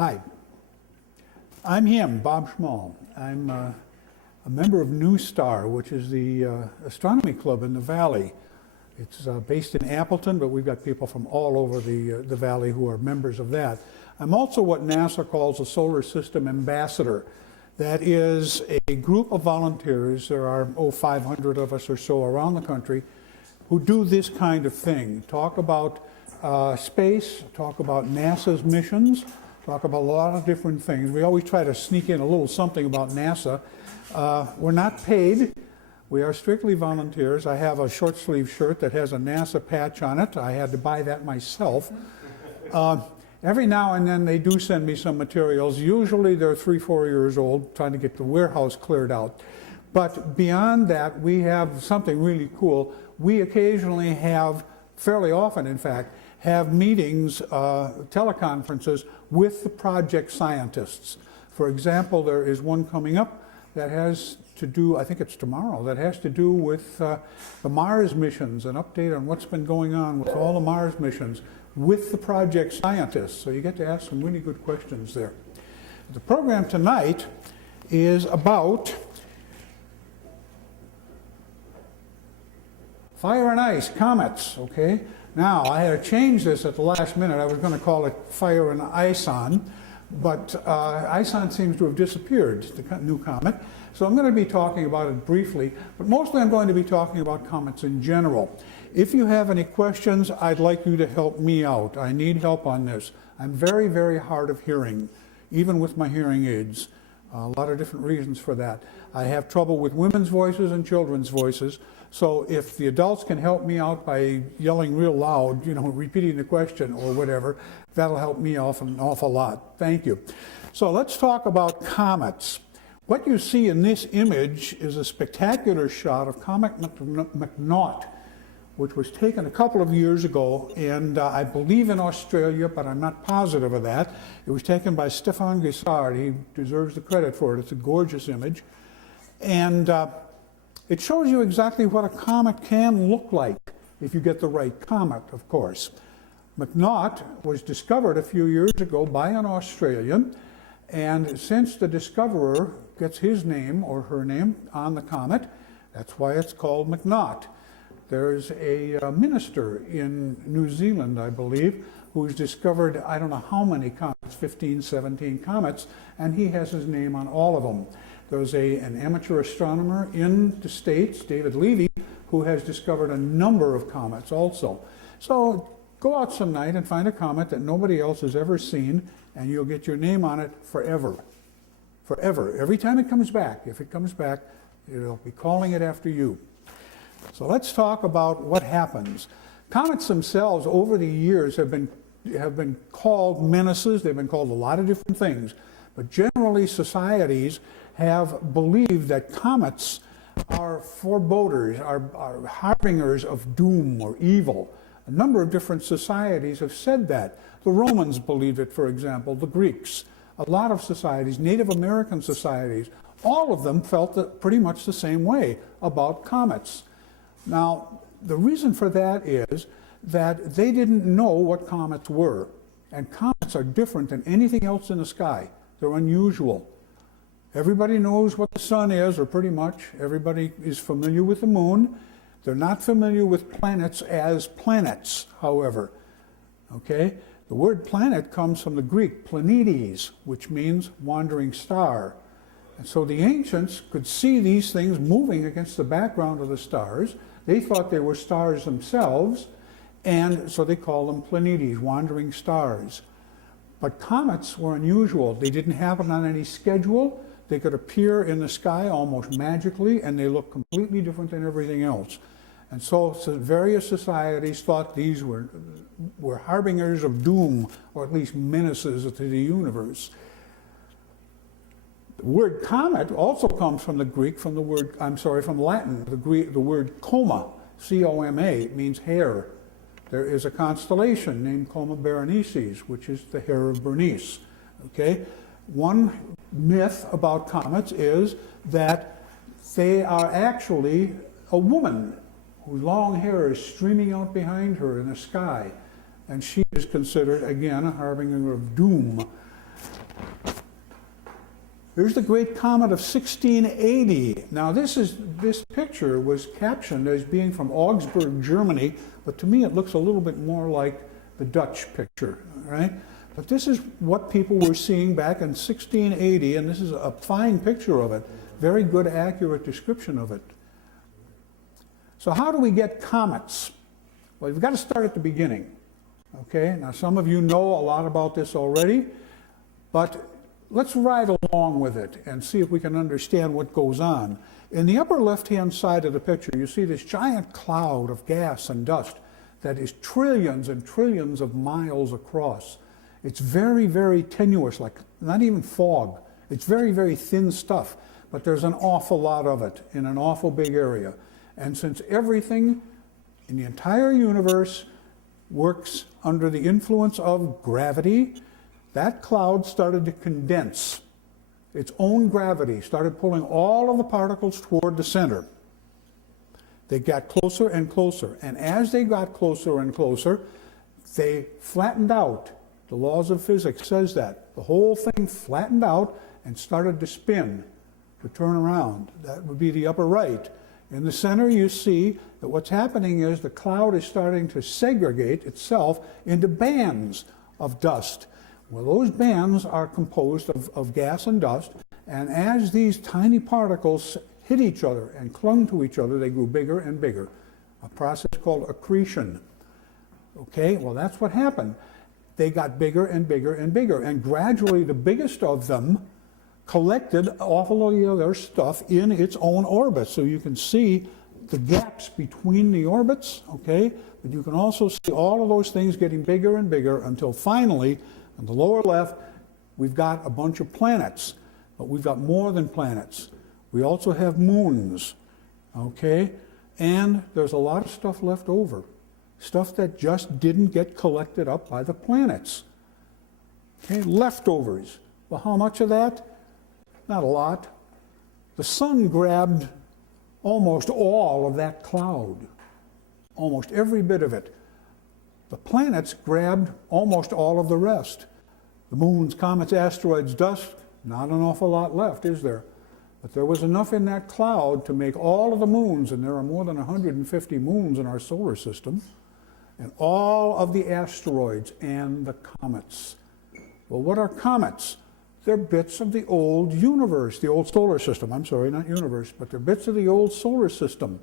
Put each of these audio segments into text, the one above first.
Hi, I'm him, Bob Schmall. I'm a member of New Star, which is the astronomy club in the Valley. It's based in Appleton, but we've got people from all over the Valley who are members of that. I'm also what NASA calls a solar system ambassador. That is a group of volunteers. There are, 500 of us or so around the country who do this kind of thing. Talk about space, talk about NASA's missions, talk about a lot of different things. We always try to sneak in a little something about NASA. We're not paid. We are strictly volunteers. I have a short sleeve shirt that has a NASA patch on it. I had to buy that myself. Every now and then they do send me some materials. Usually they're 3-4 years old, trying to get the warehouse cleared out. But beyond that, we have something really cool. We occasionally have, fairly often in fact, have meetings, teleconferences with the project scientists. For example, there is one coming up that has to do, I think it's tomorrow, that has to do with the Mars missions, an update on what's been going on with all the Mars missions with the project scientists. So you get to ask some really good questions there. The program tonight is about fire and ice, comets, okay? Now, I had to change this at the last minute. I was going to call it fire and ISON, but ISON seems to have disappeared, the new comet. So I'm going to be talking about it briefly, but mostly I'm going to be talking about comets in general. If you have any questions, I'd like you to help me out. I need help on this. I'm very, very hard of hearing, even with my hearing aids. A lot of different reasons for that. I have trouble with women's voices and children's voices. So if the adults can help me out by yelling real loud, repeating the question or whatever, that'll help me off an awful lot. Thank you. So let's talk about comets. What you see in this image is a spectacular shot of Comet McNaught, which was taken a couple of years ago, and I believe in Australia, but I'm not positive of that. It was taken by Stefan Guissard. He deserves the credit for it. It's a gorgeous image. And it shows you exactly what a comet can look like if you get the right comet, of course. McNaught was discovered a few years ago by an Australian, and since the discoverer gets his name or her name on the comet, that's why it's called McNaught. There's a minister in New Zealand, I believe, who's discovered I don't know how many comets, 15, 17 comets, and he has his name on all of them. There's an amateur astronomer in the States, David Levy, who has discovered a number of comets also. So go out some night and find a comet that nobody else has ever seen, and you'll get your name on it forever. Forever. Every time it comes back, if it comes back, it'll be calling it after you. So let's talk about what happens. Comets themselves over the years have been called menaces. They've been called a lot of different things. But generally societies have believed that comets are foreboders, are harbingers of doom or evil. A number of different societies have said that. The Romans believed it, for example, the Greeks. A lot of societies, Native American societies, all of them felt that pretty much the same way about comets. Now, the reason for that is that they didn't know what comets were. And comets are different than anything else in the sky. They're unusual. Everybody knows what the sun is, or pretty much. Everybody is familiar with the moon. They're not familiar with planets as planets, however. Okay? The word planet comes from the Greek planetes, which means wandering star. And so the ancients could see these things moving against the background of the stars. They thought they were stars themselves, and so they called them planetes, wandering stars. But comets were unusual. They didn't happen on any schedule. They could appear in the sky almost magically, and they looked completely different than everything else. And so various societies thought these were harbingers of doom, or at least menaces to the universe. The word comet also comes from the Greek, from Latin. The word coma, C-O-M-A, means hair. There is a constellation named Coma Berenices, which is the hair of Bernice. Okay? One myth about comets is that they are actually a woman whose long hair is streaming out behind her in the sky. And she is considered, again, a harbinger of doom. Here's the Great Comet of 1680. Now this picture was captioned as being from Augsburg, Germany, but to me it looks a little bit more like the Dutch picture, right? But this is what people were seeing back in 1680, and this is a fine picture of it. Very good, accurate description of it. So how do we get comets? Well, you've got to start at the beginning. Okay, now some of you know a lot about this already, but let's ride along with it and see if we can understand what goes on. In the upper left-hand side of the picture, you see this giant cloud of gas and dust that is trillions and trillions of miles across. It's very, very tenuous, like not even fog. It's very, very thin stuff, but there's an awful lot of it in an awful big area. And since everything in the entire universe works under the influence of gravity, that cloud started to condense. Its own gravity started pulling all of the particles toward the center. They got closer and closer, and as they got closer and closer, they flattened out. The laws of physics says that. The whole thing flattened out and started to spin, to turn around. That would be the upper right. In the center, you see that what's happening is the cloud is starting to segregate itself into bands of dust. Well, those bands are composed of gas and dust, and as these tiny particles hit each other and clung to each other, they grew bigger and bigger, a process called accretion. Okay, well, that's what happened. They got bigger and bigger and bigger, and gradually the biggest of them collected awful of the other stuff in its own orbit. So you can see the gaps between the orbits, okay? But you can also see all of those things getting bigger and bigger until finally, on the lower left, we've got a bunch of planets. But we've got more than planets. We also have moons, okay? And there's a lot of stuff left over. Stuff that just didn't get collected up by the planets. Okay, leftovers. Well, how much of that? Not a lot. The sun grabbed almost all of that cloud, almost every bit of it. The planets grabbed almost all of the rest. The moons, comets, asteroids, dust, not an awful lot left, is there? But there was enough in that cloud to make all of the moons, and there are more than 150 moons in our solar system, and all of the asteroids and the comets. Well, what are comets? They're bits of the old universe, the old solar system. I'm sorry, not universe, but they're bits of the old solar system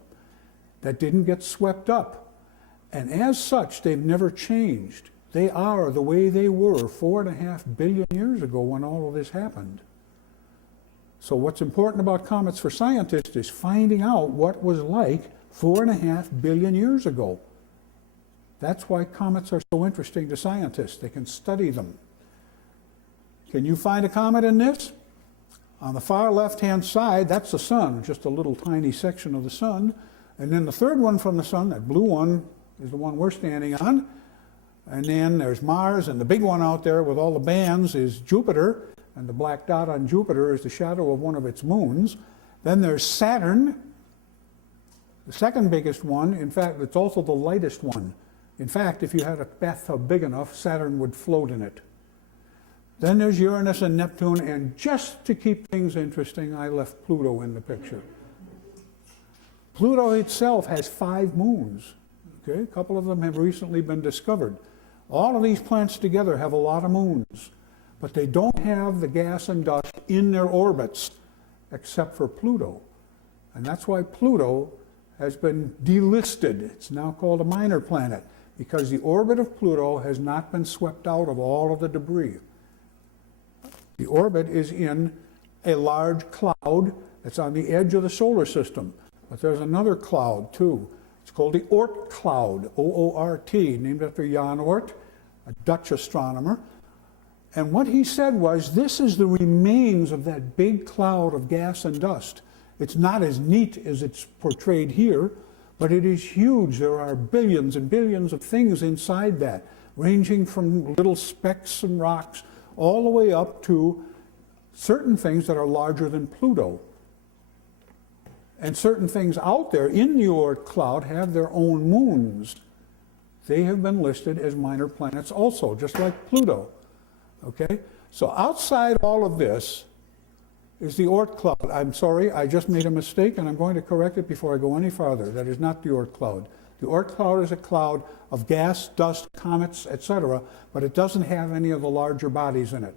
that didn't get swept up. And as such, they've never changed. They are the way they were 4.5 billion years ago when all of this happened. So what's important about comets for scientists is finding out what was like 4.5 billion years ago. That's why comets are so interesting to scientists. They can study them. Can you find a comet in this? On the far left-hand side, that's the sun, just a little tiny section of the sun. And then the third one from the sun, that blue one, is the one we're standing on. And then there's Mars, and the big one out there with all the bands is Jupiter, and the black dot on Jupiter is the shadow of one of its moons. Then there's Saturn, the second biggest one. In fact, it's also the lightest one. In fact, if you had a bathtub big enough, Saturn would float in it. Then there's Uranus and Neptune, and just to keep things interesting, I left Pluto in the picture. Pluto itself has 5 moons. Okay, a couple of them have recently been discovered. All of these planets together have a lot of moons, but they don't have the gas and dust in their orbits, except for Pluto. And that's why Pluto has been delisted. It's now called a minor planet, because the orbit of Pluto has not been swept out of all of the debris. The orbit is in a large cloud that's on the edge of the solar system. But there's another cloud, too. It's called the Oort cloud, O-O-R-T, named after Jan Oort, a Dutch astronomer. And what he said was, this is the remains of that big cloud of gas and dust. It's not as neat as it's portrayed here, but it is huge. There are billions and billions of things inside that, ranging from little specks and rocks all the way up to certain things that are larger than Pluto. And certain things out there in the Oort cloud have their own moons. They have been listed as minor planets also, just like Pluto. Okay? So outside all of this is the Oort cloud. I'm sorry, I just made a mistake, and I'm going to correct it before I go any farther. That is not the Oort cloud. The Oort cloud is a cloud of gas, dust, comets, etc., but it doesn't have any of the larger bodies in it.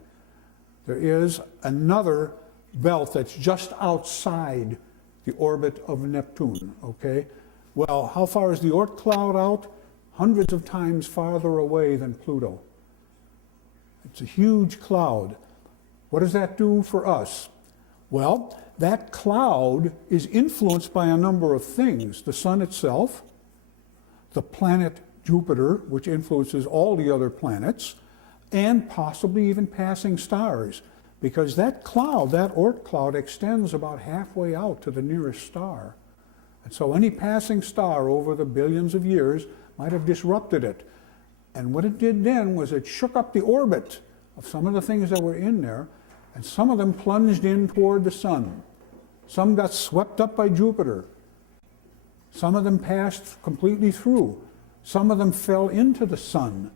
There is another belt that's just outside the orbit of Neptune, okay? Well, how far is the Oort cloud out? Hundreds of times farther away than Pluto. It's a huge cloud. What does that do for us? Well, that cloud is influenced by a number of things. The sun itself, the planet Jupiter, which influences all the other planets, and possibly even passing stars, because that cloud, that Oort cloud, extends about halfway out to the nearest star. And so any passing star over the billions of years might have disrupted it. And what it did then was it shook up the orbit of some of the things that were in there, and some of them plunged in toward the sun. Some got swept up by Jupiter. Some of them passed completely through. Some of them fell into the sun.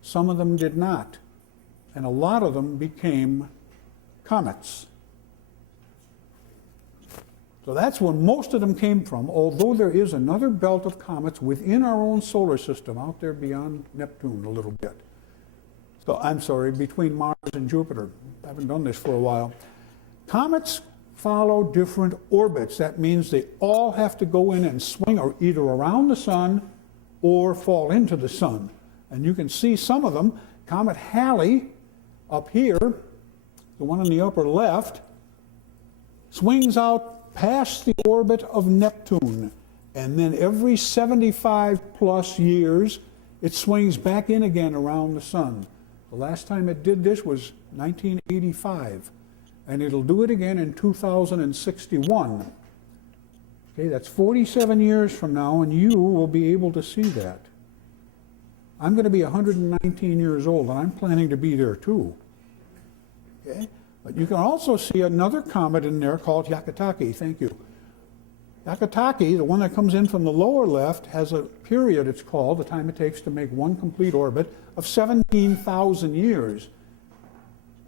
Some of them did not. And a lot of them became comets. So that's where most of them came from, although there is another belt of comets within our own solar system, out there beyond Neptune a little bit. So, I'm sorry, between Mars and Jupiter. I haven't done this for a while. Comets follow different orbits. That means they all have to go in and swing or either around the sun or fall into the sun. And you can see some of them. Comet Halley up here, the one in the upper left, swings out past the orbit of Neptune. And then every 75 plus years, it swings back in again around the sun. The last time it did this was 1985. And it'll do it again in 2061. Okay, that's 47 years from now, and you will be able to see that. I'm going to be 119 years old, and I'm planning to be there too. Okay? But you can also see another comet in there called Hyakutake. Thank you. Hyakutake, the one that comes in from the lower left, has a period, it's called, the time it takes to make one complete orbit, of 17,000 years.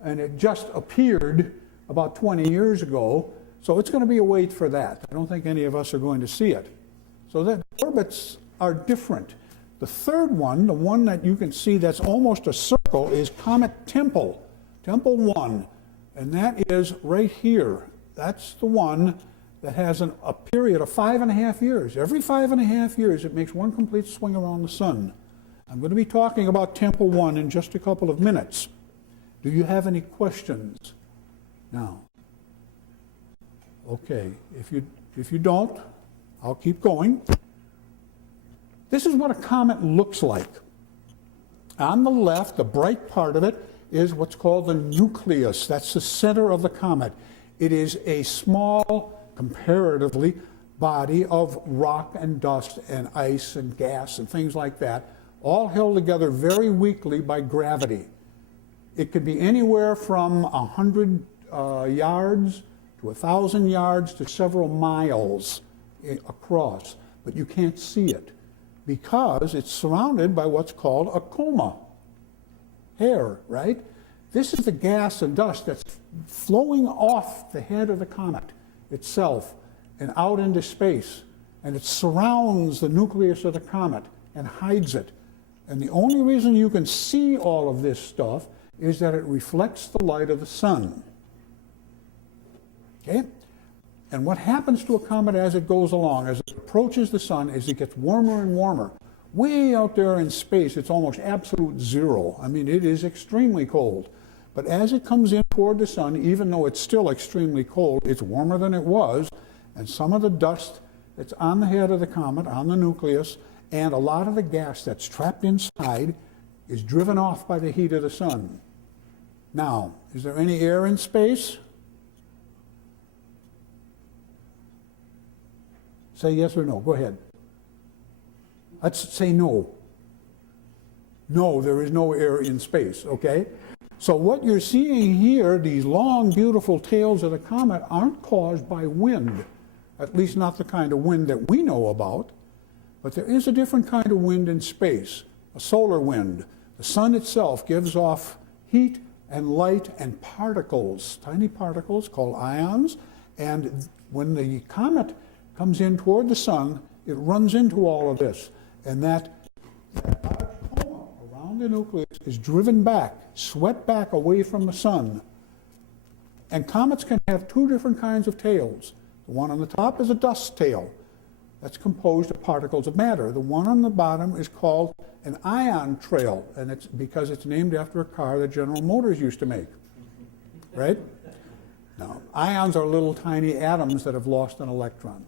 And it just appeared about 20 years ago, so it's going to be a wait for that. I don't think any of us are going to see it. So the orbits are different. The third one, the one that you can see that's almost a circle, is Comet Tempel, Tempel 1, and that is right here. That's the one that has a period of 5.5 years. Every 5.5 years, it makes one complete swing around the sun. I'm going to be talking about Tempel 1 in just a couple of minutes. Do you have any questions now? Okay, if you don't, I'll keep going. This is what a comet looks like. On the left, the bright part of it is what's called the nucleus. That's the center of the comet. It is a small, comparatively, body of rock and dust and ice and gas and things like that, all held together very weakly by gravity. It could be anywhere from 100 yards to 1,000 yards to several miles across, but you can't see it because it's surrounded by what's called a coma. Hair, right? This is the gas and dust that's flowing off the head of the comet itself and out into space, and it surrounds the nucleus of the comet and hides it. And the only reason you can see all of this stuff is that it reflects the light of the sun. Okay? And what happens to a comet as it goes along, as it approaches the sun, is it gets warmer and warmer. Way out there in space, it's almost absolute zero. I mean, it is extremely cold. But as it comes in toward the sun, even though it's still extremely cold, it's warmer than it was, and some of the dust that's on the head of the comet, on the nucleus, and a lot of the gas that's trapped inside is driven off by the heat of the sun. Now, is there any air in space? Say yes or no. Go ahead. Let's say no. No, there is no air in space, okay? So what you're seeing here, these long, beautiful tails of the comet, aren't caused by wind, at least not the kind of wind that we know about. But there is a different kind of wind in space, a solar wind. The sun itself gives off heat and light and particles, tiny particles called ions. And when the comet comes in toward the sun, it runs into all of this. And that large coma around the nucleus is driven back, swept back away from the sun. And comets can have two different kinds of tails. The one on the top is a dust tail. That's composed of particles of matter. The one on the bottom is called an ion trail, and it's because it's named after a car that General Motors used to make, right? Now, ions are little tiny atoms that have lost an electron.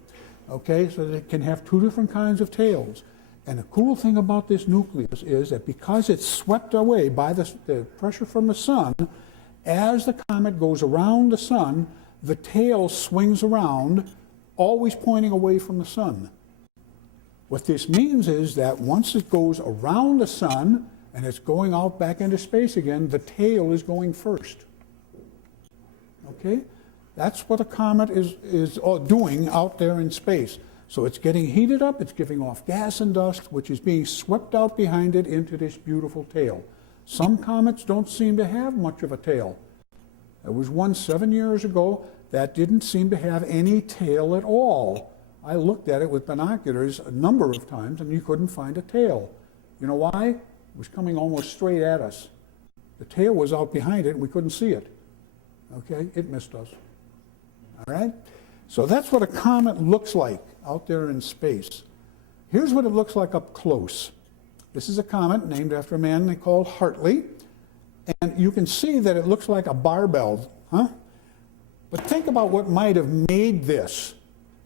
Okay, so they can have two different kinds of tails. And the cool thing about this nucleus is that because it's swept away by the pressure from the sun, as the comet goes around the sun, the tail swings around, always pointing away from the sun. What this means is that once it goes around the sun and it's going out back into space again, the tail is going first. Okay? That's what a comet is doing out there in space. So it's getting heated up, it's giving off gas and dust, which is being swept out behind it into this beautiful tail. Some comets don't seem to have much of a tail. There was one 7 years ago that didn't seem to have any tail at all. I looked at it with binoculars a number of times and you couldn't find a tail. You know why? It was coming almost straight at us. The tail was out behind it and we couldn't see it. Okay, it missed us. All right? So that's what a comet looks like out there in space. Here's what it looks like up close. This is a comet named after a man they called Hartley. And you can see that it looks like a barbell, huh? But think about what might have made this.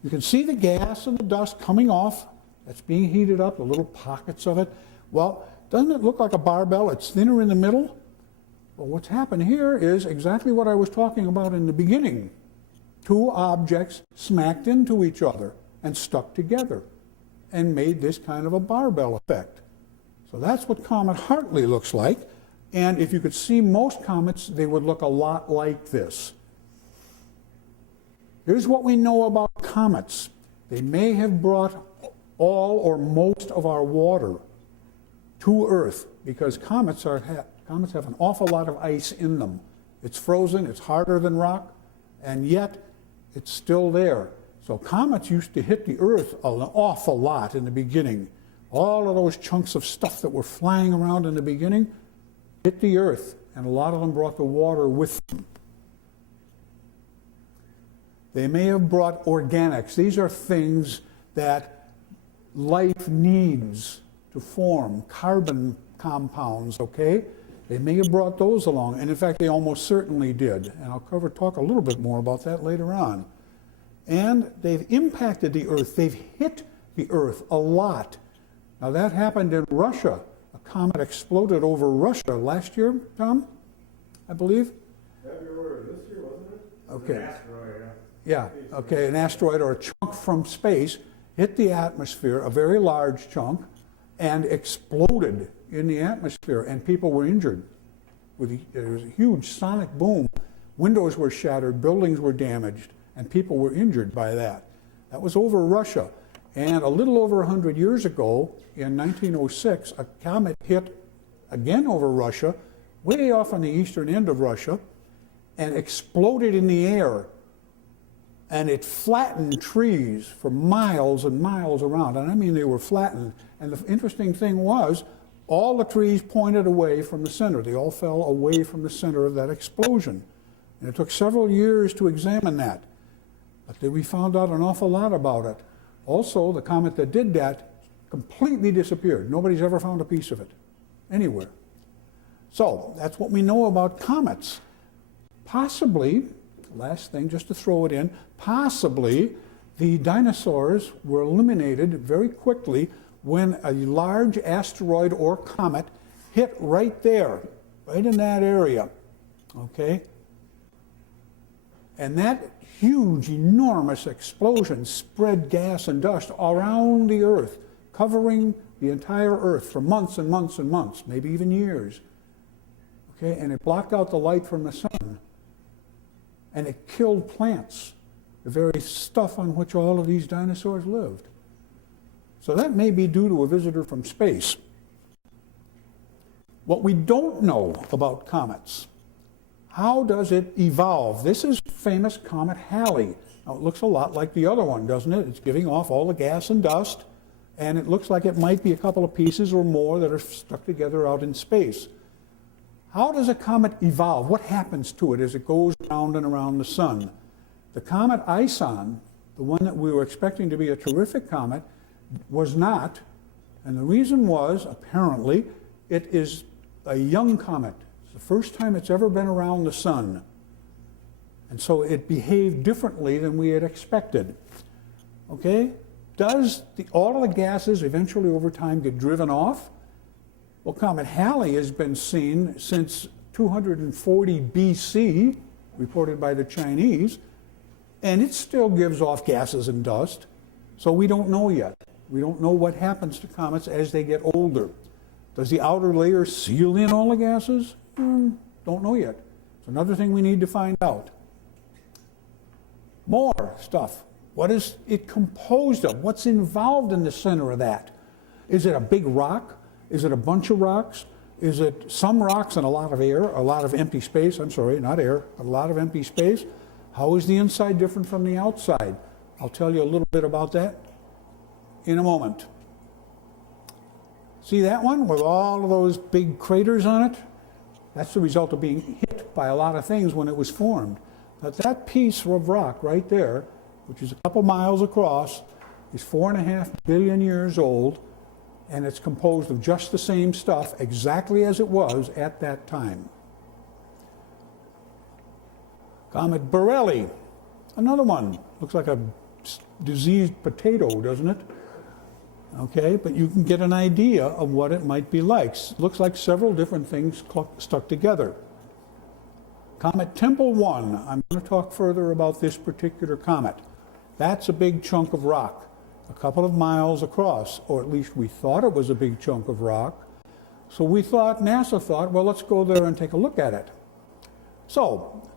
You can see the gas and the dust coming off. That's being heated up, the little pockets of it. Well, doesn't it look like a barbell? It's thinner in the middle. Well, what's happened here is exactly what I was talking about in the beginning. Two objects smacked into each other and stuck together and made this kind of a barbell effect. So that's what Comet Hartley looks like. And if you could see most comets, they would look a lot like this. Here's what we know about comets. They may have brought all or most of our water to Earth because comets have an awful lot of ice in them. It's frozen, it's harder than rock, and yet it's still there. So comets used to hit the Earth an awful lot in the beginning. All of those chunks of stuff that were flying around in the beginning hit the Earth, and a lot of them brought the water with them. They may have brought organics. These are things that life needs to form, carbon compounds, okay? They may have brought those along, and in fact, they almost certainly did. And I'll talk a little bit more about that later on. And they've impacted the Earth. They've hit the Earth a lot. Now, that happened in Russia. A comet exploded over Russia last year, Tom, I believe? February of this year, wasn't it? Okay. An asteroid, yeah. Yeah, okay, an asteroid or a chunk from space hit the atmosphere, a very large chunk, and exploded in the atmosphere, and people were injured. There was a huge sonic boom. Windows were shattered, buildings were damaged, and people were injured by that. That was over Russia. And a little over 100 years ago, in 1906, a comet hit again over Russia, way off on the eastern end of Russia, and exploded in the air. And it flattened trees for miles and miles around. And I mean, they were flattened. And the interesting thing was, all the trees pointed away from the center. They all fell away from the center of that explosion. And it took several years to examine that. But then we found out an awful lot about it. Also, the comet that did that completely disappeared. Nobody's ever found a piece of it anywhere. So that's what we know about comets. Possibly, last thing, just to throw it in, possibly the dinosaurs were eliminated very quickly when a large asteroid or comet hit right there, right in that area, okay? And that huge, enormous explosion spread gas and dust around the Earth, covering the entire Earth for months and months and months, maybe even years, okay? And it blocked out the light from the sun. And it killed plants, the very stuff on which all of these dinosaurs lived. So that may be due to a visitor from space. What we don't know about comets How does it evolve? This is famous Comet Halley. Now, it looks a lot like the other one, doesn't it? It's giving off all the gas and dust, and it looks like it might be a couple of pieces or more that are stuck together out in space. How does a comet evolve? What happens to it as it goes around and around the sun? The comet Ison, the one that we were expecting to be a terrific comet, was not. And the reason was, apparently, it is a young comet. It's the first time it's ever been around the sun. And so it behaved differently than we had expected. Okay? Does all of the gases eventually over time get driven off? Well, Comet Halley has been seen since 240 BC, reported by the Chinese, and it still gives off gases and dust. So we don't know yet. We don't know what happens to comets as they get older. Does the outer layer seal in all the gases? Don't know yet. It's another thing we need to find out. More stuff. What is it composed of? What's involved in the center of that? Is it a big rock? Is it a bunch of rocks? Is it some rocks and a lot of air, a lot of empty space? I'm sorry, not air, but a lot of empty space. How is the inside different from the outside? I'll tell you a little bit about that in a moment. See that one with all of those big craters on it? That's the result of being hit by a lot of things when it was formed. But that piece of rock right there, which is a couple miles across, is 4.5 billion years old, and it's composed of just the same stuff exactly as it was at that time. Comet Borrelli, another one. Looks like a diseased potato, doesn't it? Okay, but you can get an idea of what it might be like. Looks like several different things stuck together. Comet Tempel 1, I'm going to talk further about this particular comet. That's a big chunk of rock, a couple of miles across, or at least we thought it was a big chunk of rock. So NASA thought, well, let's go there and take a look at it. So,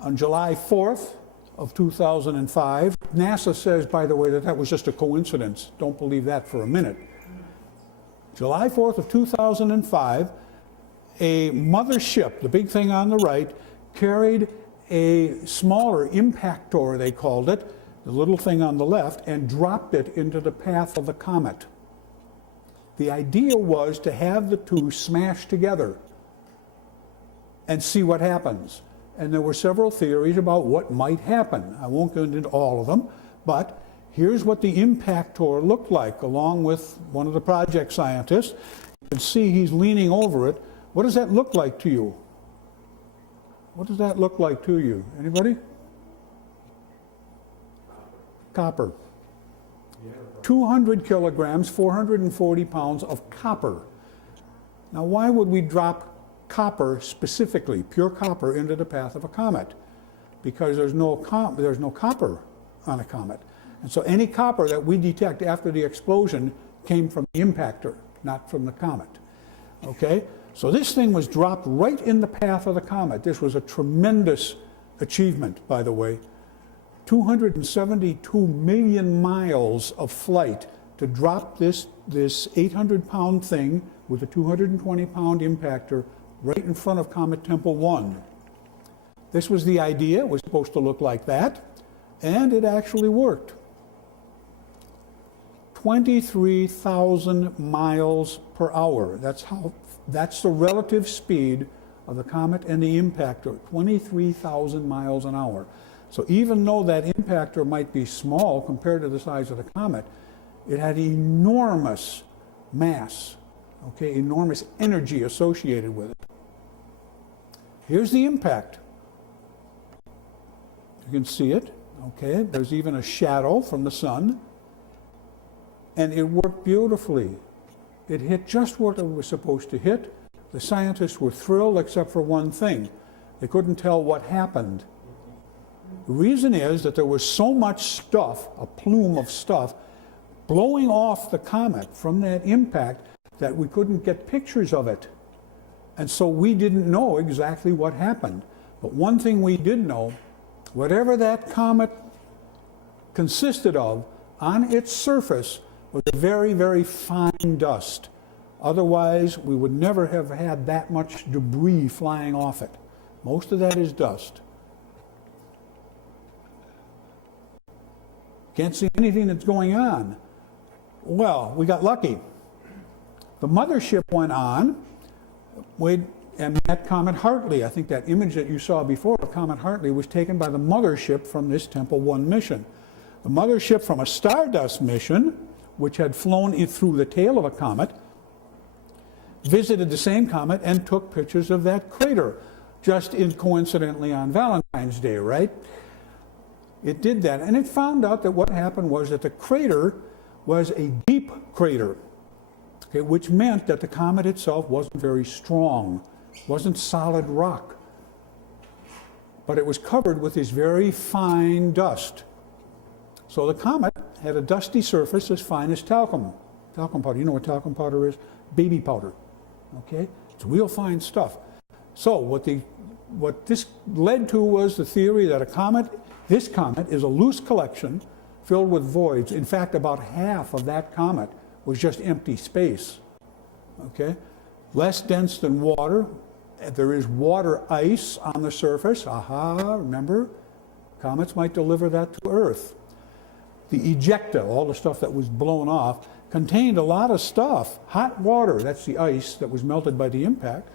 on July 4th of 2005, NASA says, by the way, that that was just a coincidence. Don't believe that for a minute. July 4th of 2005, a mothership, the big thing on the right, carried a smaller impactor, they called it, the little thing on the left, and dropped it into the path of the comet. The idea was to have the two smash together and see what happens. And there were several theories about what might happen. I won't go into all of them, but here's what the impactor looked like, along with one of the project scientists. You can see he's leaning over it. What does that look like to you? What does that look like to you? Anybody? Copper. 200 kilograms, 440 pounds of copper. Now, why would we drop copper specifically, pure copper, into the path of a comet? Because there's no copper on a comet. And so any copper that we detect after the explosion came from the impactor, not from the comet. Okay? So this thing was dropped right in the path of the comet. This was a tremendous achievement, by the way. 272 million miles of flight to drop this 800-pound thing with a 220-pound impactor right in front of Comet Tempel 1. This was the idea. It was supposed to look like that, and it actually worked. 23,000 miles per hour. That's the relative speed of the comet and the impactor, 23,000 miles an hour. So even though that impactor might be small compared to the size of the comet, it had enormous mass, okay, enormous energy associated with it. Here's the impact. You can see it, okay? There's even a shadow from the sun. And it worked beautifully. It hit just what it was supposed to hit. The scientists were thrilled except for one thing. They couldn't tell what happened. The reason is that there was so much stuff, a plume of stuff, blowing off the comet from that impact that we couldn't get pictures of it. And so we didn't know exactly what happened. But one thing we did know, whatever that comet consisted of, on its surface was very, very fine dust. Otherwise, we would never have had that much debris flying off it. Most of that is dust. Can't see anything that's going on. Well, we got lucky. The mothership went on, and that Comet Hartley, I think that image that you saw before of Comet Hartley was taken by the mothership from this Temple 1 mission. The mothership from a Stardust mission, which had flown through the tail of a comet, visited the same comet and took pictures of that crater, just coincidentally on Valentine's Day, right? It did that, and it found out that what happened was that the crater was a deep crater, okay, which meant that the comet itself wasn't very strong, wasn't solid rock, but it was covered with this very fine dust. So the comet had a dusty surface as fine as talcum powder. You know what talcum powder is? Baby powder, okay? It's real fine stuff. So what this led to was the theory that this comet is a loose collection filled with voids. In fact, about half of that comet was just empty space, okay? Less dense than water. There is water ice on the surface. Aha, remember? Comets might deliver that to Earth. The ejecta, all the stuff that was blown off, contained a lot of stuff. Hot water, that's the ice that was melted by the impact.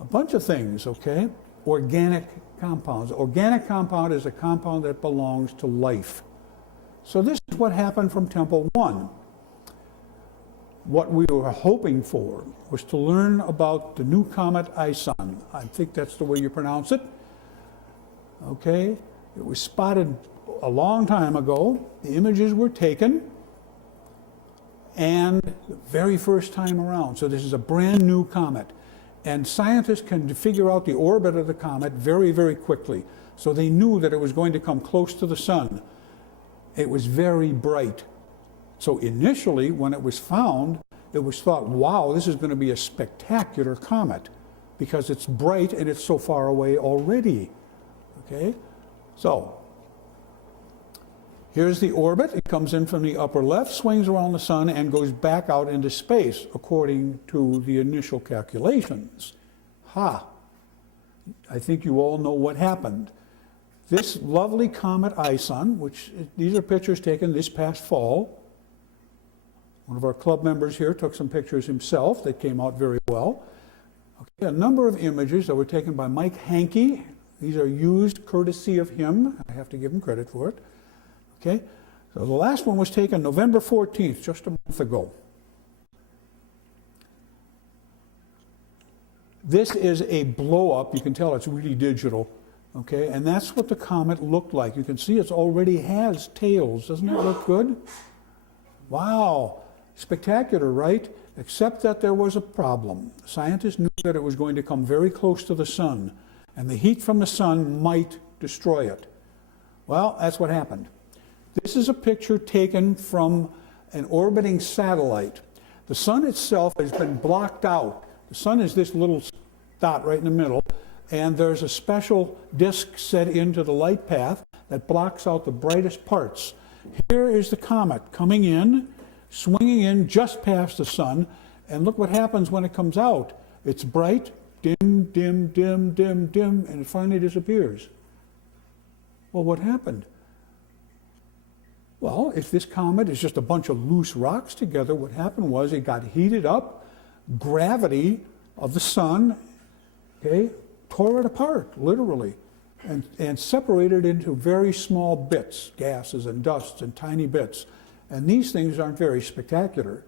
A bunch of things, okay? Organic compounds. Organic compound is a compound that belongs to life. So this is what happened from Temple 1. What we were hoping for was to learn about the new comet Ison. I think that's the way you pronounce it. Okay? It was spotted a long time ago. The images were taken, and the very first time around. So this is a brand new comet. And scientists can figure out the orbit of the comet very, very quickly. So they knew that it was going to come close to the sun. It was very bright. So initially, when it was found, it was thought, wow, this is going to be a spectacular comet because it's bright and it's so far away already. Okay? So, here's the orbit. It comes in from the upper left, swings around the sun, and goes back out into space, according to the initial calculations. Ha! I think you all know what happened. This lovely comet Ison, which these are pictures taken this past fall. One of our club members here took some pictures himself that came out very well. Okay, a number of images that were taken by Mike Hankey. These are used courtesy of him. I have to give him credit for it. Okay, so the last one was taken November 14th, just a month ago. This is a blow-up. You can tell it's really digital. Okay, and that's what the comet looked like. You can see it already has tails. Doesn't it look good? Wow, spectacular, right? Except that there was a problem. Scientists knew that it was going to come very close to the sun, and the heat from the sun might destroy it. Well, that's what happened. This is a picture taken from an orbiting satellite. The sun itself has been blocked out. The sun is this little dot right in the middle, and there's a special disk set into the light path that blocks out the brightest parts. Here is the comet coming in, swinging in just past the sun, and look what happens when it comes out. It's bright, dim, dim, dim, dim, dim, and it finally disappears. Well, what happened? Well, if this comet is just a bunch of loose rocks together, what happened was it got heated up, gravity of the sun, okay, tore it apart, literally, and separated into very small bits, gases and dusts and tiny bits. And these things aren't very spectacular.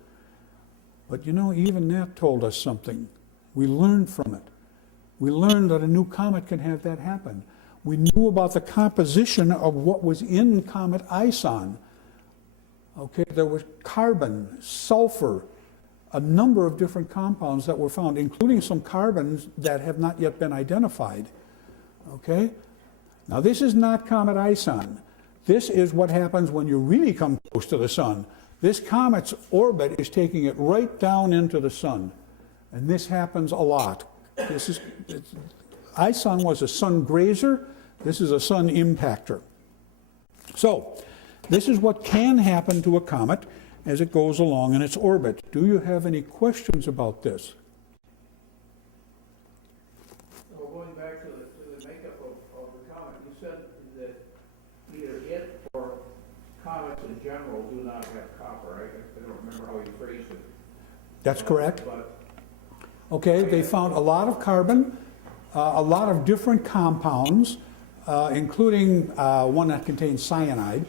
But you know, even that told us something. We learned from it. We learned that a new comet can have that happen. We knew about the composition of what was in Comet Ison. Okay, there was carbon, sulfur, a number of different compounds that were found, including some carbons that have not yet been identified. Okay? Now this is not Comet Ison. This is what happens when you really come close to the sun. This comet's orbit is taking it right down into the sun. And this happens a lot. Ison was a sun grazer. This is a sun impactor. So, this is what can happen to a comet as it goes along in its orbit. Do you have any questions about this? So going back to the That's correct. But Okay, they found a lot of carbon, a lot of different compounds, including one that contains cyanide.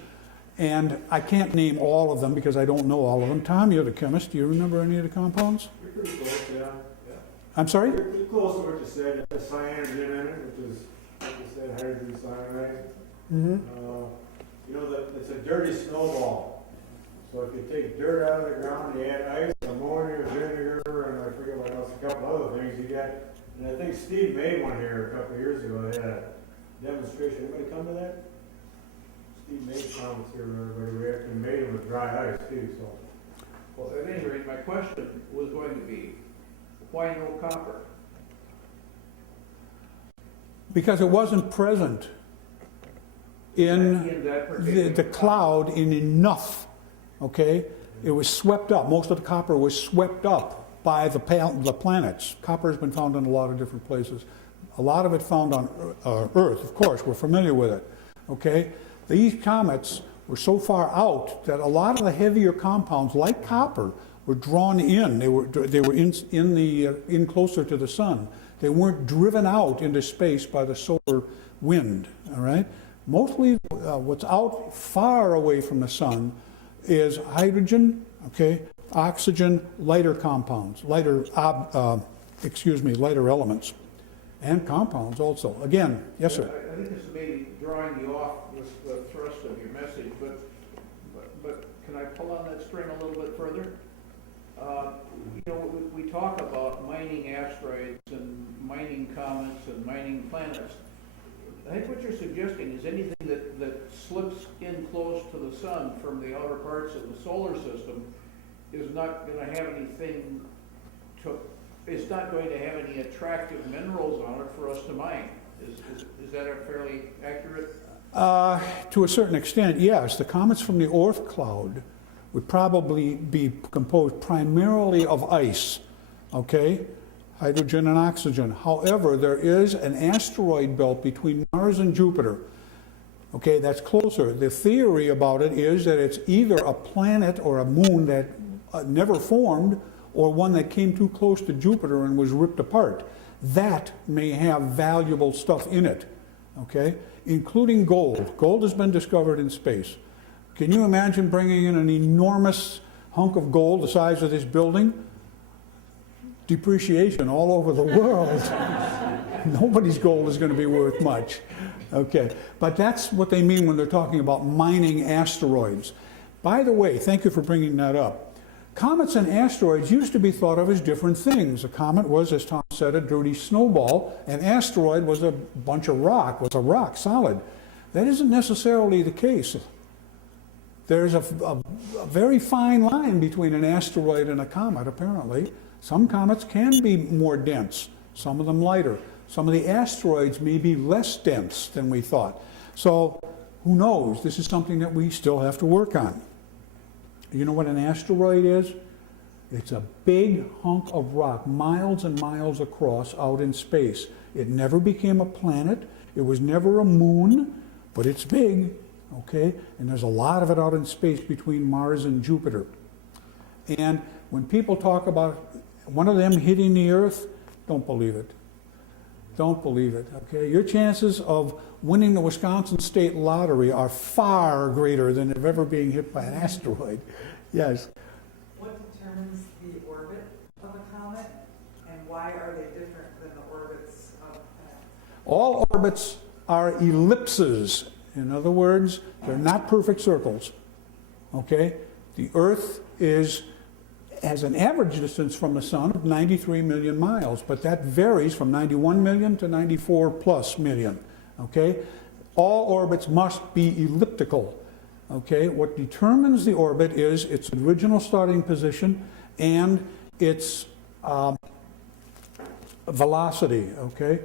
And I can't name all of them because I don't know all of them. Tom, you're the chemist. Do you remember any of the compounds? You're pretty close, yeah. I'm sorry? You're pretty close to what you said. The cyanogen in it, which is, like you said, hydrogen cyanide. Mm-hmm. You know, it's a dirty snowball. So if you take dirt out of the ground, you add ice, ammonia, vinegar, and I forget what else, a couple other things you get. And I think Steve made one here a couple of years ago. They had a demonstration. Anybody come to that? Steve made comets here, everybody. We actually made them with dry ice too, so. well, at any rate, my question was going to be, why no copper? Because it wasn't present in that the particular cloud in enough, okay? It was swept up. Most of the copper was swept up by the planets. Copper has been found in a lot of different places. A lot of it found on Earth, of course. We're familiar with it, okay? These comets were so far out that a lot of the heavier compounds, like copper, were drawn in. They were in closer to the sun. They weren't driven out into space by the solar wind, all right? Mostly what's out far away from the sun is hydrogen, okay, oxygen, lighter compounds, lighter elements, and compounds also. Again, yes, sir. I think this may be drawing you off the thrust of your message, but can I pull on that string a little bit further? You know, we talk about mining asteroids and mining comets and mining planets. I think what you're suggesting is anything that slips in close to the sun from the outer parts of the solar system is not going to have anything it's not going to have any attractive minerals on it for us to mine. Is that a fairly accurate? To a certain extent, yes. The comets from the Oort cloud would probably be composed primarily of ice, okay? Hydrogen and oxygen. However, there is an asteroid belt between Mars and Jupiter, okay, that's closer. The theory about it is that it's either a planet or a moon that never formed, or one that came too close to Jupiter and was ripped apart. That may have valuable stuff in it, okay, including gold. Gold has been discovered in space. Can you imagine bringing in an enormous hunk of gold the size of this building? Depreciation all over the world. Nobody's gold is going to be worth much. Okay, but that's what they mean when they're talking about mining asteroids. By the way, thank you for bringing that up. Comets and asteroids used to be thought of as different things. A comet was, as Tom said, a dirty snowball. An asteroid was a bunch of rock, was a rock, solid. That isn't necessarily the case. There's a very fine line between an asteroid and a comet, apparently. Some comets can be more dense, some of them lighter. Some of the asteroids may be less dense than we thought. So, who knows? This is something that we still have to work on. You know what an asteroid is? It's a big hunk of rock, miles and miles across, out in space. It never became a planet. It was never a moon, but it's big, okay? And there's a lot of it out in space between Mars and Jupiter. And when people talk about one of them hitting the Earth, don't believe it. Don't believe it, okay? Your chances of winning the Wisconsin State Lottery are far greater than of ever being hit by an asteroid. Yes? What determines the orbit of a comet, and why are they different than the orbits of planets? All orbits are ellipses. In other words, they're not perfect circles, okay? The Earth has an average distance from the sun of 93 million miles, but that varies from 91 million to 94 plus million, okay? All orbits must be elliptical, okay? What determines the orbit is its original starting position and its velocity, okay?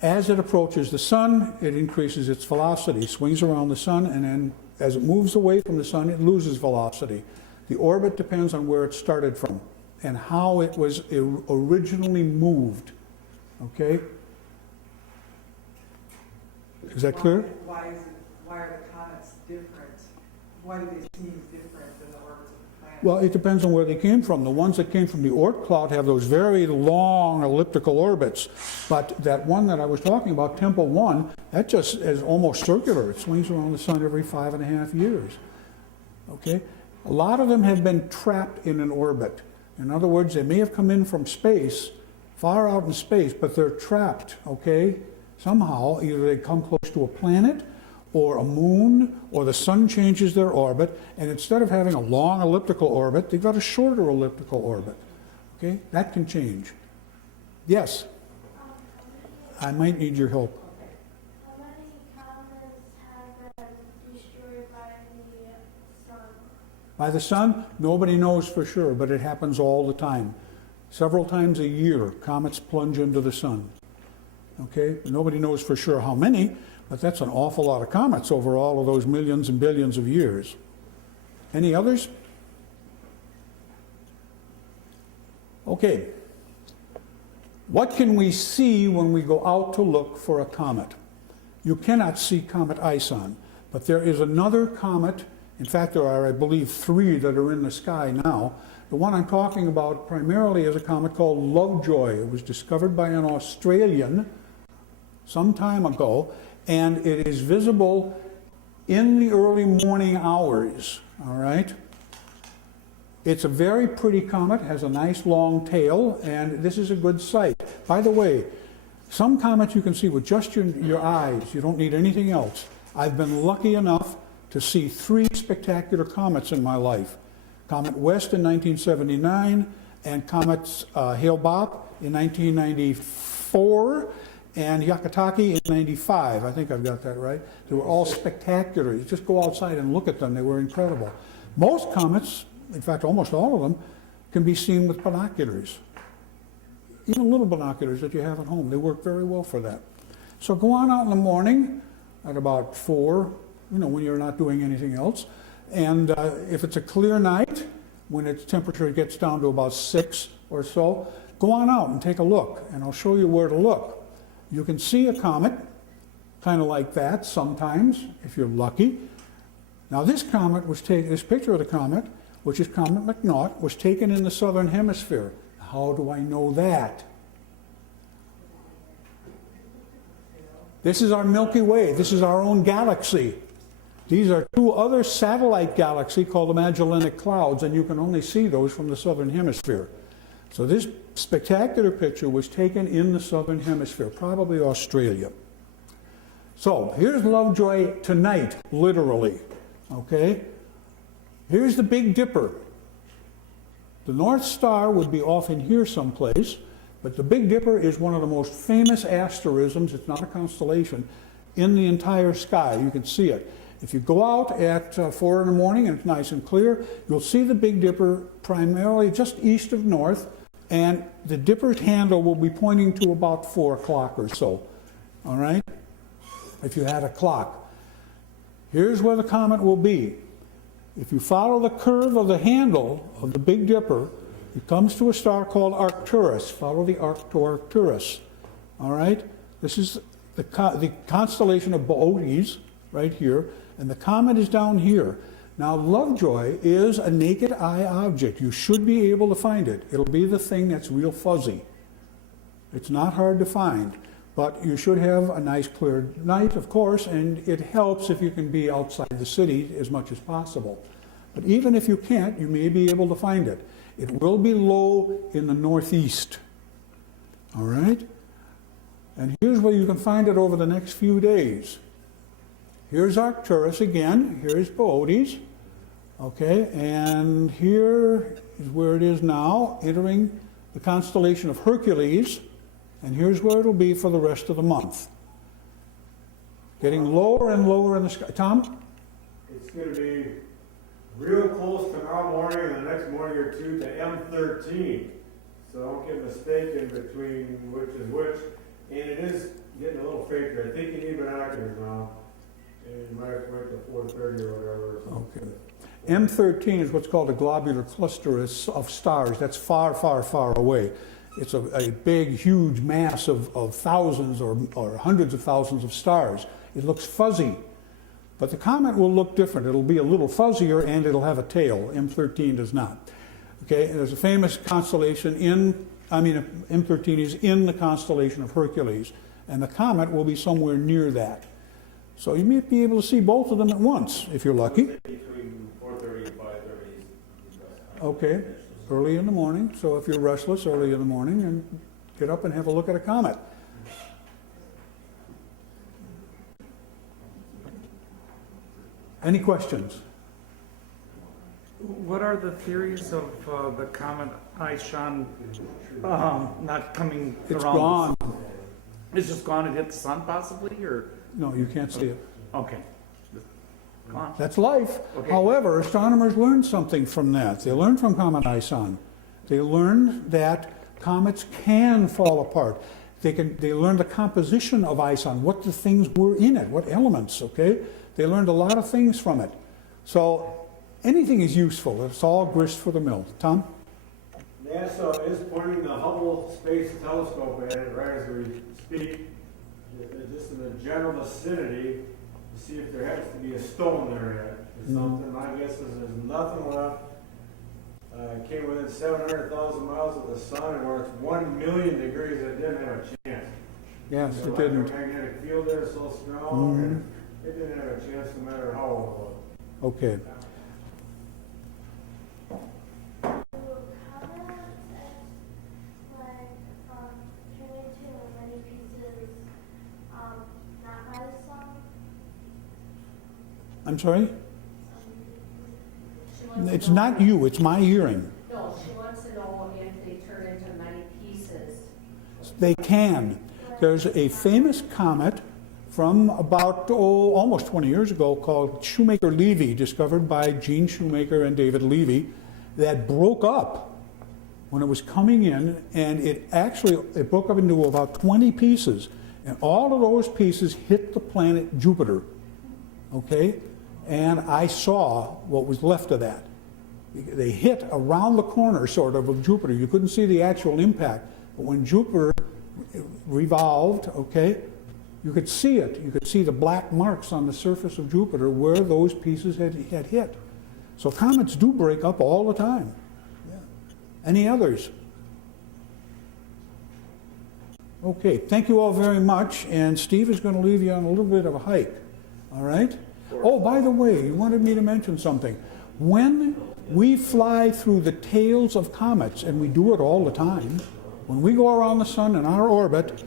As it approaches the sun, it increases its velocity, swings around the sun, and then as it moves away from the sun, it loses velocity. The orbit depends on where it started from and how it was originally moved, okay? Is that clear? Why are the comets different? Why do they seem different than the orbits of the planets? Well, it depends on where they came from. The ones that came from the Oort cloud have those very long elliptical orbits. But that one that I was talking about, Temple 1, that just is almost circular. It swings around the sun every 5.5 years. Okay? A lot of them have been trapped in an orbit. In other words, they may have come in from space, far out in space, but they're trapped, okay? Somehow, either they come close to a planet, or a moon, or the sun changes their orbit, and instead of having a long elliptical orbit, they've got a shorter elliptical orbit. Okay? That can change. Yes? I might need your help. How many comets have been destroyed by the sun? By the sun, nobody knows for sure, but it happens all the time. Several times a year, comets plunge into the sun. Okay? Nobody knows for sure how many, but that's an awful lot of comets over all of those millions and billions of years. Any others? Okay. What can we see when we go out to look for a comet? You cannot see Comet Ison, but there is another comet. In fact, there are, I believe, 3 that are in the sky now. The one I'm talking about primarily is a comet called Lovejoy. It was discovered by an Australian some time ago, and it is visible in the early morning hours, all right? It's a very pretty comet, has a nice long tail, and this is a good sight. By the way, some comets you can see with just your eyes. You don't need anything else. I've been lucky enough to see 3 spectacular comets in my life. Comet West in 1979, and Comets Hale-Bopp in 1994, and Hyakutake in 95. I think I've got that right. They were all spectacular. You just go outside and look at them. They were incredible. Most comets, in fact almost all of them, can be seen with binoculars. Even little binoculars that you have at home. They work very well for that. So go on out in the morning at about 4, when you're not doing anything else. And if it's a clear night, when its temperature gets down to about 6 or so, go on out and take a look. And I'll show you where to look. You can see a comet, kind of like that sometimes, if you're lucky. Now this comet was taken, this picture of the comet, which is Comet McNaught, was taken in the southern hemisphere. How do I know that? This is our Milky Way. This is our own galaxy. These are 2 other satellite galaxies called the Magellanic Clouds, and you can only see those from the southern hemisphere. So this spectacular picture was taken in the southern hemisphere, probably Australia. So here's Lovejoy tonight, literally. Okay? Here's the Big Dipper. The North Star would be off in here someplace, but the Big Dipper is one of the most famous asterisms, it's not a constellation, in the entire sky. You can see it. If you go out at 4 in the morning and it's nice and clear, you'll see the Big Dipper primarily just east of north, and the Dipper's handle will be pointing to about 4 o'clock or so, all right? If you had a clock. Here's where the comet will be. If you follow the curve of the handle of the Big Dipper, it comes to a star called Arcturus. Follow the arc to Arcturus, all right? This is the constellation of Boötes right here, and the comet is down here. Now, Lovejoy is a naked eye object. You should be able to find it. It'll be the thing that's real fuzzy. It's not hard to find, but you should have a nice clear night, of course, and it helps if you can be outside the city as much as possible. But even if you can't, you may be able to find it. It will be low in the northeast, all right? And here's where you can find it over the next few days. Here's Arcturus again, here's Boötes, okay, and here is where it is now, entering the constellation of Hercules, and here's where it'll be for the rest of the month. Getting lower and lower in the sky. Tom? It's going to be real close tomorrow morning and the next morning or 2 to M13. So don't get mistaken between which is which. And it is getting a little fainter. I think you need binoculars now. And you might have to wait till 4:30 or whatever. Okay. M13 is what's called a globular cluster of stars. That's far, far, far away. It's a big, huge mass of thousands or hundreds of thousands of stars. It looks fuzzy. But the comet will look different. It'll be a little fuzzier and it'll have a tail. M13 does not. Okay, and there's a famous constellation M13 is in the constellation of Hercules, and the comet will be somewhere near that. So you may be able to see both of them at once, if you're lucky. Between 4:30 and 5:30 is Okay, early in the morning. So if you're restless, early in the morning, and get up and have a look at a comet. Any questions? What are the theories of the comet Aishan not coming It's around? gone. It's just gone and hit the sun, possibly, or No, you can't see it. okay, just gone. That's life. Okay. However, astronomers learned something from that. They learned from Comet Aishan. They learned that comets can fall apart. They learned the composition of Aishan, what the things were in it, what elements, okay? They learned a lot of things from it. So anything is useful. It's all grist for the mill. Tom? NASA is pointing the Hubble Space Telescope at it right as we speak, just in the general vicinity, to see if there happens to be a stone there yet, or something. My guess is there's nothing left. It came within 700,000 miles of the sun, and where it's 1 million degrees, it didn't have a chance. Yes, The it didn't. electromagnetic field there is so strong, and it didn't have a chance no matter how old it was. Okay. I'm sorry? It's not you, it's my hearing. No, she wants to know if they turn into many pieces. They can. There's a famous comet from about almost 20 years ago called Shoemaker-Levy, discovered by Gene Shoemaker and David Levy, that broke up when it was coming in, and it broke up into about 20 pieces, and all of those pieces hit the planet Jupiter. Okay? And I saw what was left of that. They hit around the corner, sort of Jupiter. You couldn't see the actual impact, but when Jupiter revolved, okay, you could see it. You could see the black marks on the surface of Jupiter where those pieces had hit. So comets do break up all the time. Yeah. Any others? Okay, thank you all very much. And Steve is going to leave you on a little bit of a hike. All right? Oh, by the way, you wanted me to mention something. When we fly through the tails of comets, and we do it all the time, when we go around the sun in our orbit,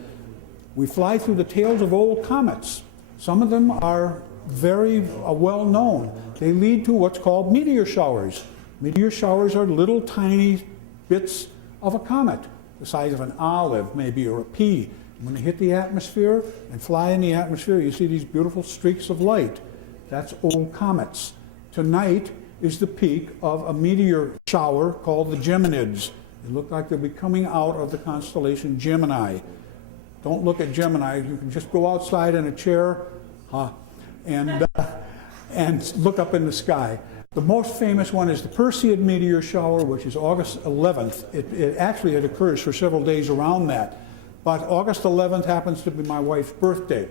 we fly through the tails of old comets. Some of them are very well known. They lead to what's called meteor showers. Meteor showers are little tiny bits of a comet, the size of an olive maybe, or a pea. When they hit the atmosphere and fly in the atmosphere, you see these beautiful streaks of light. That's old comets. Tonight is the peak of a meteor shower called the Geminids. They look like they'll be coming out of the constellation Gemini. Don't look at Gemini. You can just go outside in a chair and look up in the sky. The most famous one is the Perseid meteor shower, which is August 11th. It occurs for several days around that. But August 11th happens to be my wife's birthday.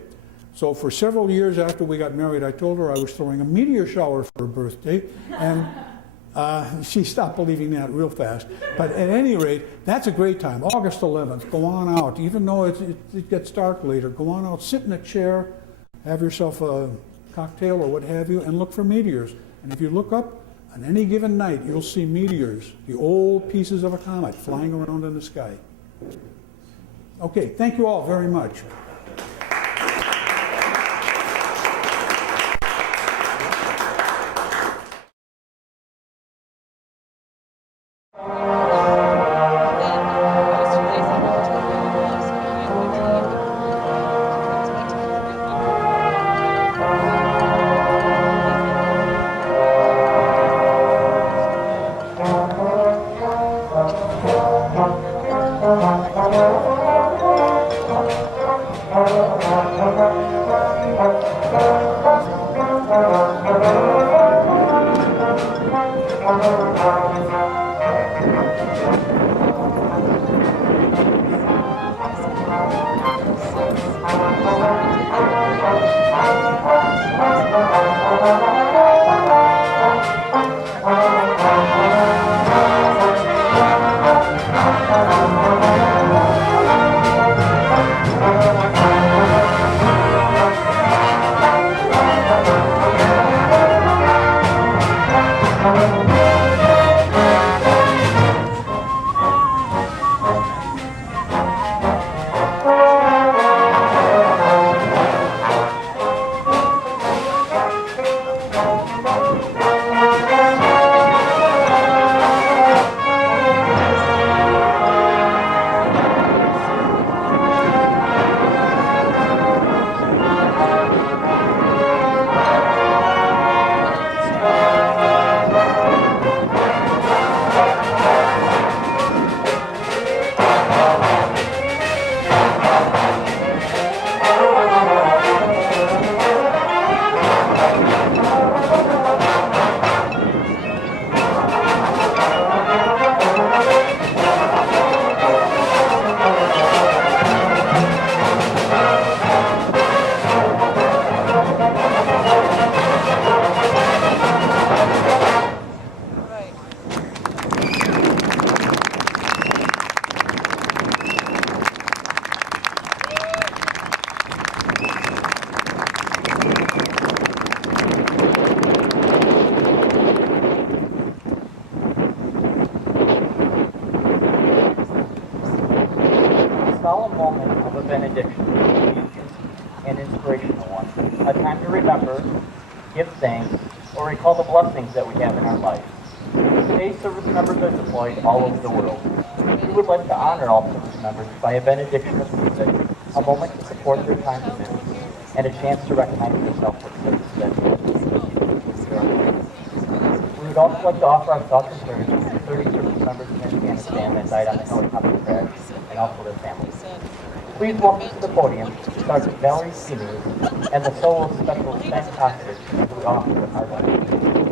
So for several years after we got married, I told her I was throwing a meteor shower for her birthday, and she stopped believing that real fast. But at any rate, that's a great time. August 11th, go on out. Even though it gets dark later, go on out, sit in a chair, have yourself a cocktail or what have you, and look for meteors. And if you look up, on any given night, you'll see meteors, the old pieces of a comet flying around in the sky. Okay, thank you all very much. Thank you. solemn moment of a benediction, an inspirational one, a time to remember, give thanks, or recall the blessings that we have in our life. Today, service members are deployed all over the world. We would like to honor all service members by a benediction of music, a moment to support their time commitment, and a chance to recognize themselves for the service that they have. We would also like to offer our thoughts and prayers to the 30 service members in Afghanistan that died on the helicopter crash, and also their families. Please welcome to the podium Sergeant Valerie Senior and the solo special Stan Cockridge, who will offer our benediction.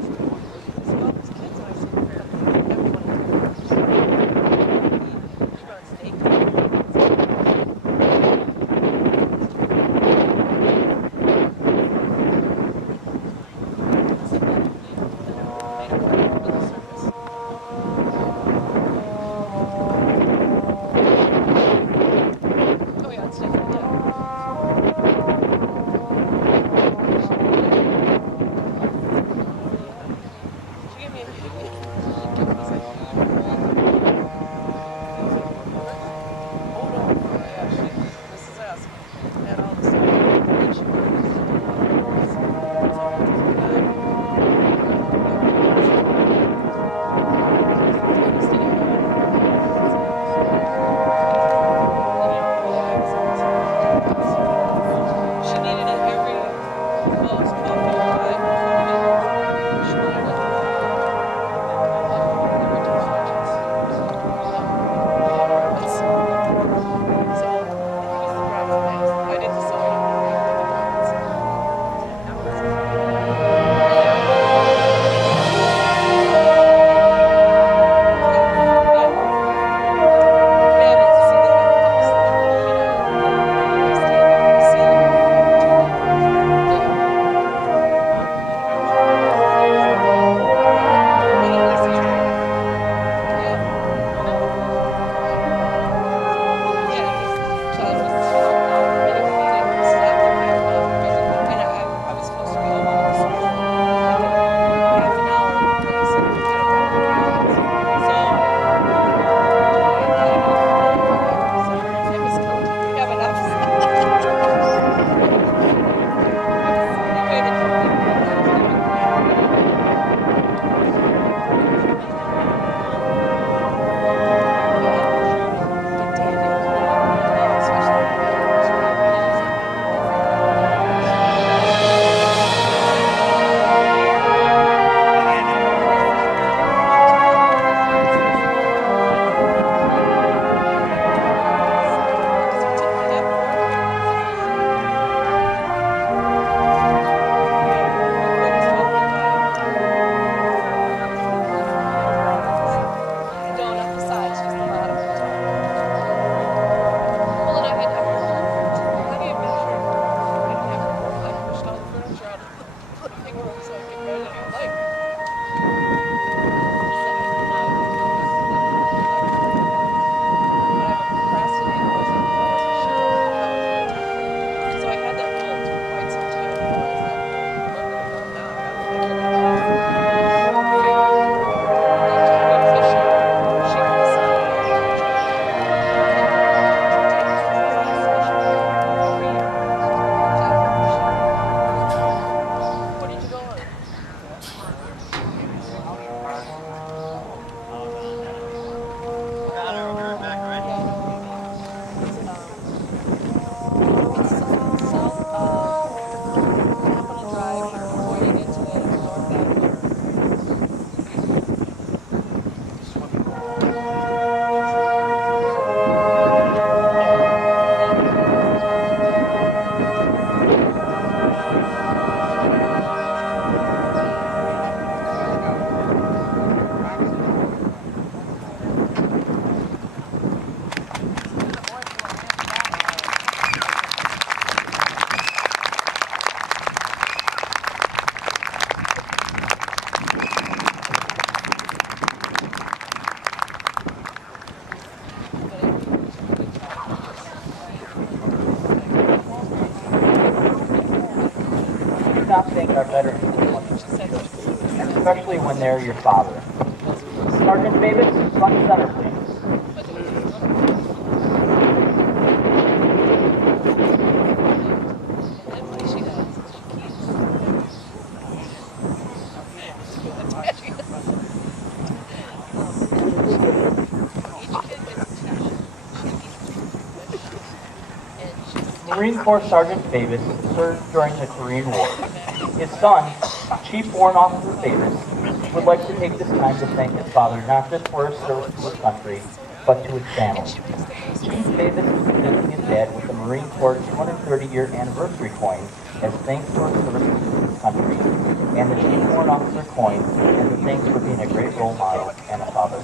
Stop thank our veterans for what they do, and especially when they're your father. Sergeant Davis, front and center, please. Marine Corps Sergeant Davis served during the Korean War. His son, Chief Warrant Officer Davis, would like to take this time to thank his father not just for his service to his country, but to his family. Chief Davis is presenting his dad with the Marine Corps 230-year anniversary coin as thanks for his service to his country, and the Chief Warrant Officer coin as a thanks for being a great role model and a father.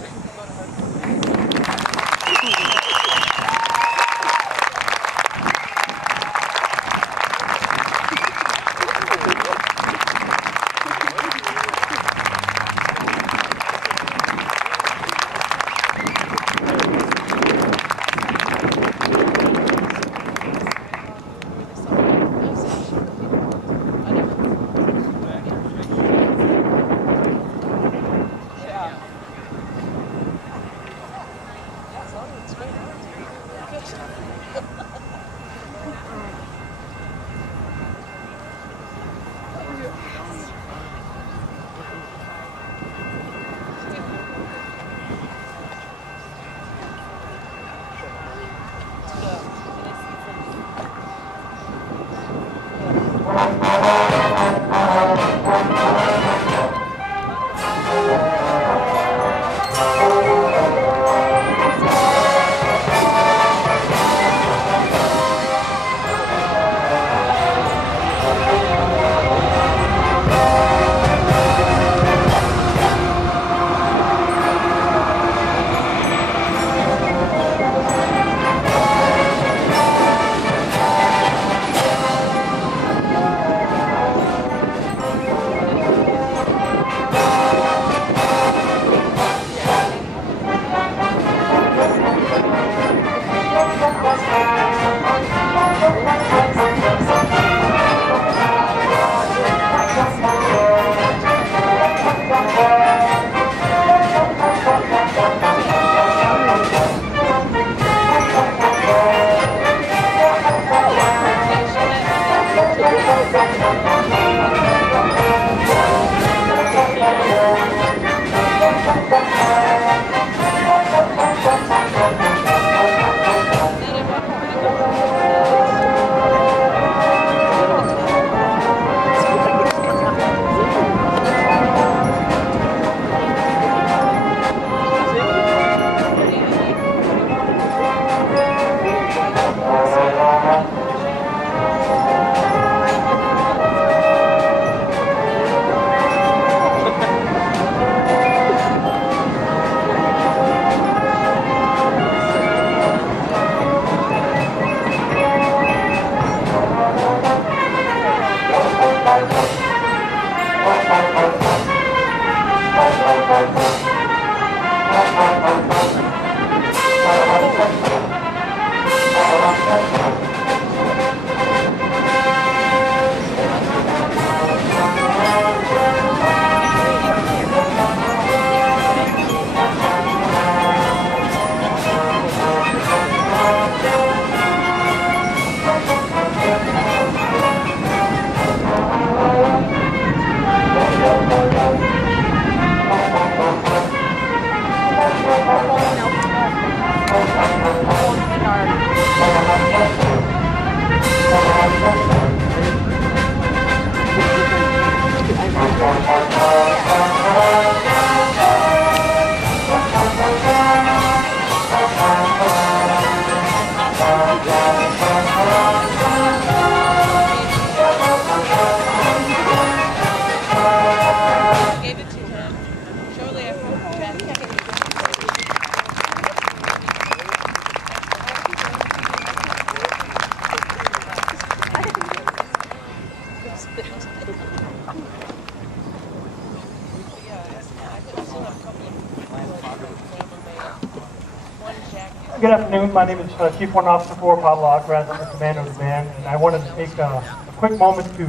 Good afternoon. My name is Chief Warrant Officer 4 Pablo Alcaraz. I'm the commander of the band, and I wanted to take a quick moment to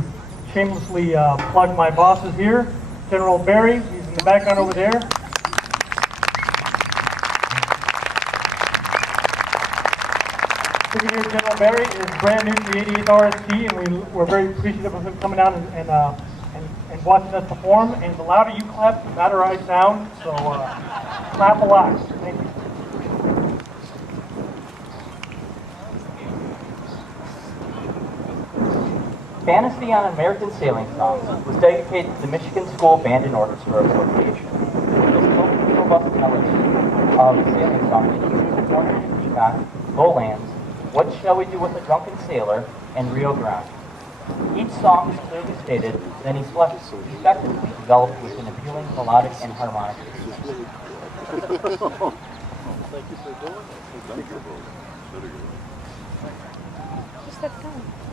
shamelessly plug my bosses here. General Barry, he's in the background over there. Brigadier General Barry is brand new to the 88th RST, and we're very appreciative of him coming out and watching us perform. And the louder you clap, the better I sound. So clap a lot. Thank you. Fantasy on American Sailing Songs was dedicated to the Michigan School Band and Orchestra Association. This robust melody of sailing songs includes Corner and Peacock, Lowlands, What Shall We Do with a Drunken Sailor, and Rio Grande. Each song is clearly stated, then effectively developed with an appealing melodic and harmonic basis. Just that time.